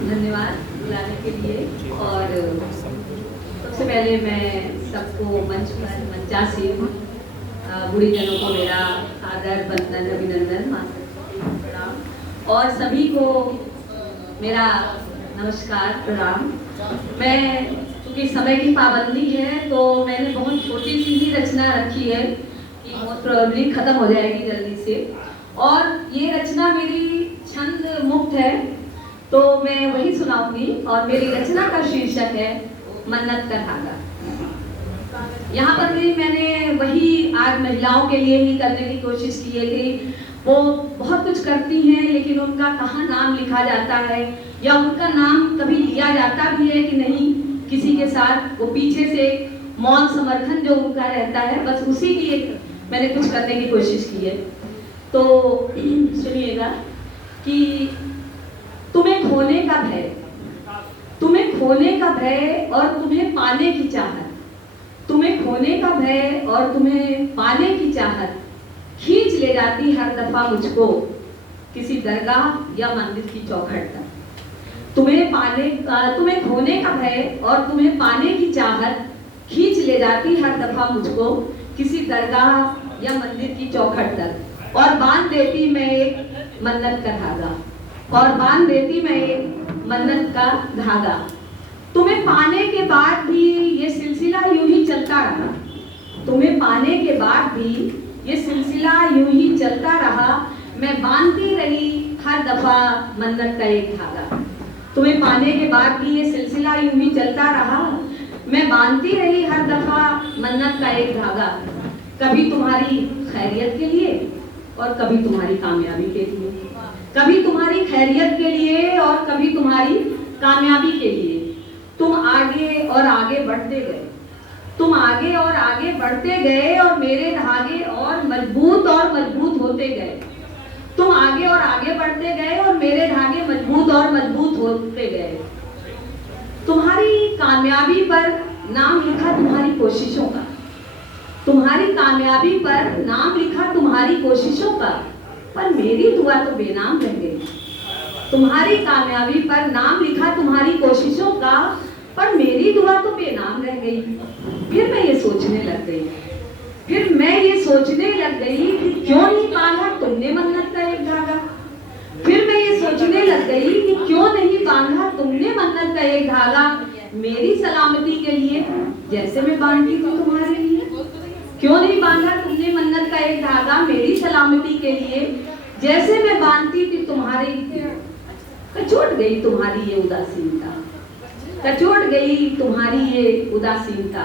धन्यवाद बुलाने के लिए। और सबसे पहले मैं सबको मंच पर मंचासी गुरुजनों को मेरा आदर वंदन अभिनंदन प्रणाम और सभी को मेरा नमस्कार प्रणाम। मैं क्योंकि समय की पाबंदी है तो मैंने बहुत छोटी सी ही रचना रखी है कि मोस्ट प्रोबेबली खत्म हो जाएगी जल्दी से, और ये रचना मेरी छंद मुक्त है तो मैं वही सुनाऊंगी। और मेरी रचना का शीर्षक है मन्नत का धागा। यहाँ पर भी मैंने वही आज महिलाओं के लिए ही करने की कोशिश की है कि वो बहुत कुछ करती हैं लेकिन उनका कहाँ नाम लिखा जाता है या उनका नाम कभी लिया जाता भी है कि नहीं किसी के साथ, वो पीछे से मौन समर्थन जो उनका रहता है, बस उसी की एक मैंने कुछ करने की कोशिश की है। तो सुनिएगा कि तुम्हें खोने का भय, तुम्हें खोने का भय और तुम्हें पाने की चाहत, तुम्हें खोने का भय और तुम्हें पाने की चाहत खींच ले जाती हर दफा मुझको किसी दरगाह या मंदिर की चौखट तक। तुम्हें खोने का भय और तुम्हें पाने की चाहत खींच ले जाती हर दफा मुझको किसी दरगाह या मंदिर की चौखट तक, और बांध देती मैं एक मन्नत का धागा, और बांध देती मैं एक मन्नत का धागा। तुम्हें पाने के बाद भी ये सिलसिला यूं ही चलता रहा, तुम्हें पाने के बाद भी ये सिलसिला यूं ही चलता रहा। मैं बांधती रही हर दफा मन्नत का एक धागा। तुम्हें पाने के बाद भी ये सिलसिला यूं ही चलता रहा, मैं बांधती रही हर दफा मन्नत का एक धागा। कभी तुम्हारी खैरियत के लिए और कभी तुम्हारी कामयाबी के लिए, कभी तुम्हारी खैरियत के लिए और कभी तुम्हारी कामयाबी के लिए। तुम आगे और आगे बढ़ते गए, तुम आगे और आगे बढ़ते गए और मेरे धागे और मजबूत होते गए। तुम आगे और आगे बढ़ते गए और मेरे धागे मजबूत होते गए। तुम्हारी कामयाबी पर नाम लिखा तुम्हारी कोशिशों का, तुम्हारी कामयाबी पर नाम लिखा तुम्हारी कोशिशों का, पर मेरी दुआ तो बेनाम रह गई। तुम्हारी कामयाबी पर नाम लिखा तुम्हारी कोशिशों का, पर मेरी दुआ तो बेनाम रह गई। फिर मैं ये सोचने लग गई कि क्यों नहीं बांधा तुमने मन्नत का एक धागा। फिर मैं ये सोचने लग गई कि क्यों नहीं बांधा तुमने मन्नत का एक धागा मेरी सलामती के लिए, जैसे मैं बांधती थी तुम्हारे लिए। क्यों नहीं बांधा तुमने मन्नत का एक धागा मेरी सलामती के लिए, जैसे मैं बांधती थी तुम्हारे लिए। कचोट गई तुम्हारी ये उदासीनता, कचोट गई तुम्हारी ये उदासीनता।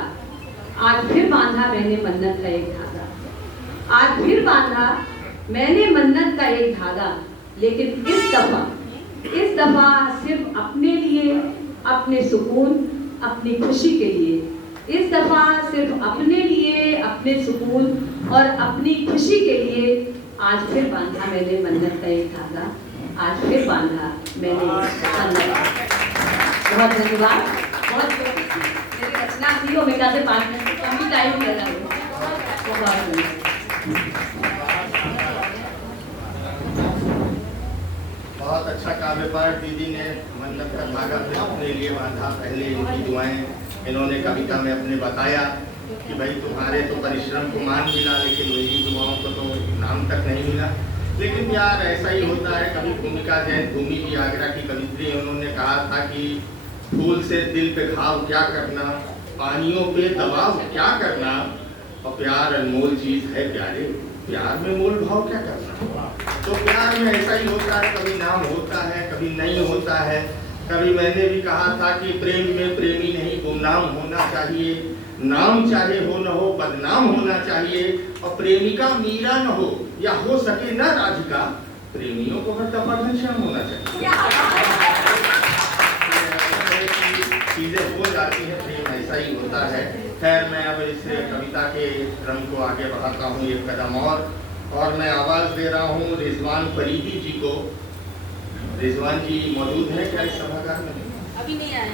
आज फिर बांधा मैंने मन्नत का एक धागा, आज फिर बांधा मैंने मन्नत का एक धागा, लेकिन इस दफा सिर्फ अपने लिए, अपने सुकून, अपनी खुशी के लिए। इस दफा सिर्फ अपने लिए, अपने सुकून और अपनी खुशी के लिए आज फिर बांधा मैंने मन्नत का एक धागा, आज फिर बांधा मैंने मन्नत। बहुत धन्यवाद। बहुत मेरी रचना थी ओमेगा से 5 मिनट से कम भी टाइम लगा है। बहुत अच्छा काव्य पाठ दीदी ने मन्नत का धागा फिर अपने लिए बांधा। पहले इनकी दुआएं इन्होंने कविता में अपने बताया कि भाई तुम्हारे तो परिश्रम को मान मिला, लेकिन मेरी दुआओं को तो नाम तक नहीं मिला। लेकिन यार ऐसा ही होता है। कभी भूमिका जैन भूमि की आगरा की कवित्री, उन्होंने कहा था कि फूल से दिल पे घाव क्या करना, पानियों पे दबाव क्या करना, और प्यार अनमोल चीज है प्यारे, प्यार में मोल भाव क्या करना। तो प्यार में ऐसा ही होता है, कभी नाम होता है कभी नहीं होता है। कभी मैंने भी कहा था कि प्रेम में प्रेमी नहीं गुमनाम होना चाहिए, नाम चाहे हो न हो बदनाम होना चाहिए, और प्रेमिका मीरा न हो या हो सके न राधिका, प्रेमियों को हर दफा घनश्याम होना चाहिए। चीजें हो जाती है, प्रेम ऐसा ही होता है। खैर मैं अब इस कविता के क्रम को आगे बढ़ाता हूँ एक कदम और मैं आवाज दे रहा हूँ रिजवान फरीदी जी को। रिजवान जी मौजूद है क्या इस सभागार में? अभी नहीं आए।